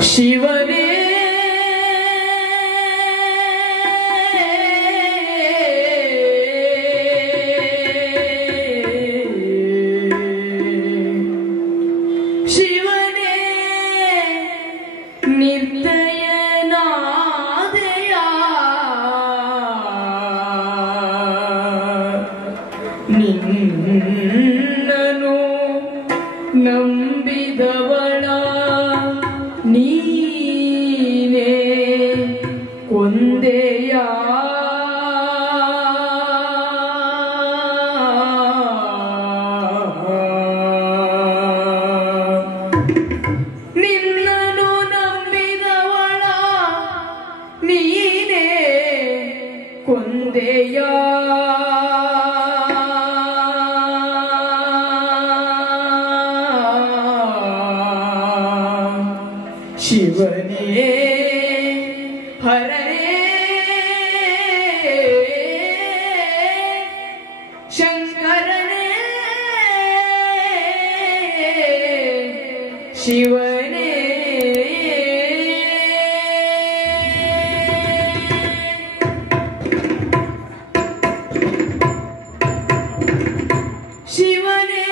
ಶಿವನೇ ಶಿವನೇ ನಿರ್ದಯನಾದೆಯ ನಿನ್ನನು ನಂಬಿದವಳ ನೀನೇ ಕೊಂದೆಯ ನಿನ್ನನು ನಂಬಿದವಳ ನೀನೇ ಕೊಂದೆಯ ಶಿವನೇ ಹರನೇ ಶಂಕರನೇ ಶಿವನೇ ಶಿವನೇ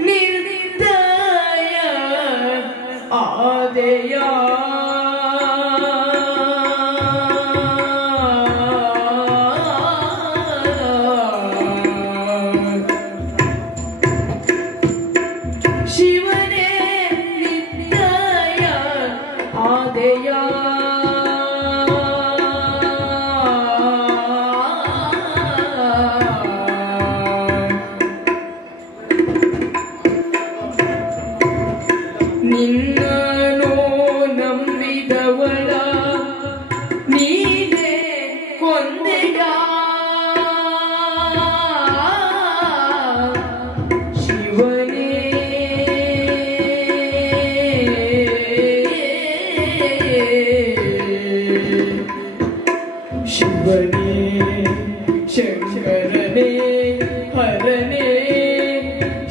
ನಿರ್ದಯ ಆದೆಯ ಶಿವನೇ ನಿರ್ದಯ ಆದೆಯ ನಿನ್ನನು ನಂಬಿದವಳ ನೀನೇ ಕೊಂದೆಯ ಶಿವನೇ ಶಿವನೇ ಶಂಕರನೇ ಹರನೇ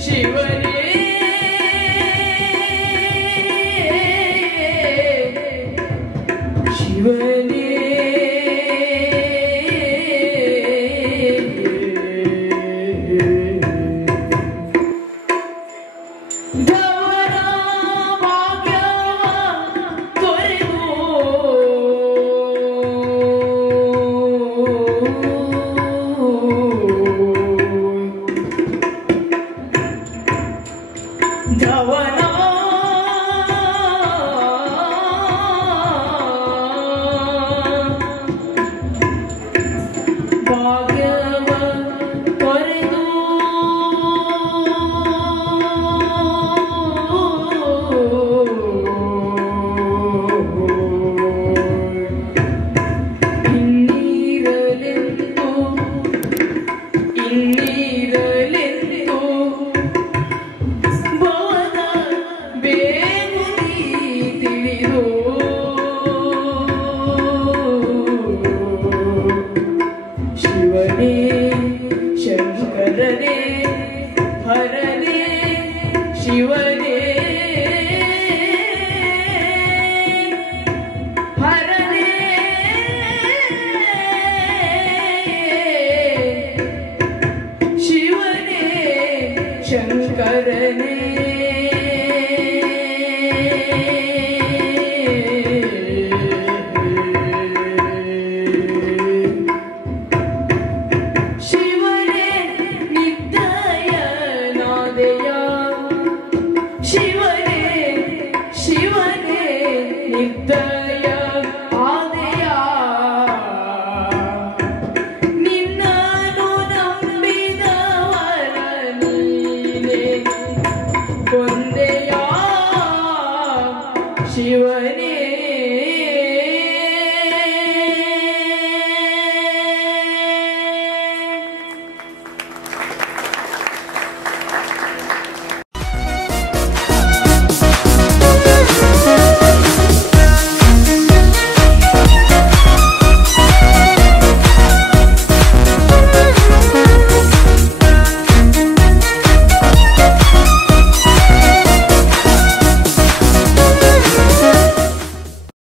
ಶಿವನೇ ಶಿವನೇ ಧವಳ ಭಾಗ್ಯವ ತೊರೆದು ಧವಳ ಭಾಗ್ಯವ ತೊರೆದು ಇನ್ನೀರಲೆಂದು ಭವದ ಬೇವು ತಿಳಿದು ಶಿವನೇ ಶಂಕರನೇ ಹರನೇ ಶಿವನೇ ಹರನೇ ಶಿವನೇ ಶಂಕರನೇ ಶಿವನೇ ನಿರ್ದಯನಾದೆಯ ಶಿವನೇ ಶಿವನೇ ನಿರ್ದಯ ಆದೆಯ ನಿನ್ನನು ನಂಬಿದವರ ನೀನೇ ಕೊಂದೆಯ ಶಿವನೇ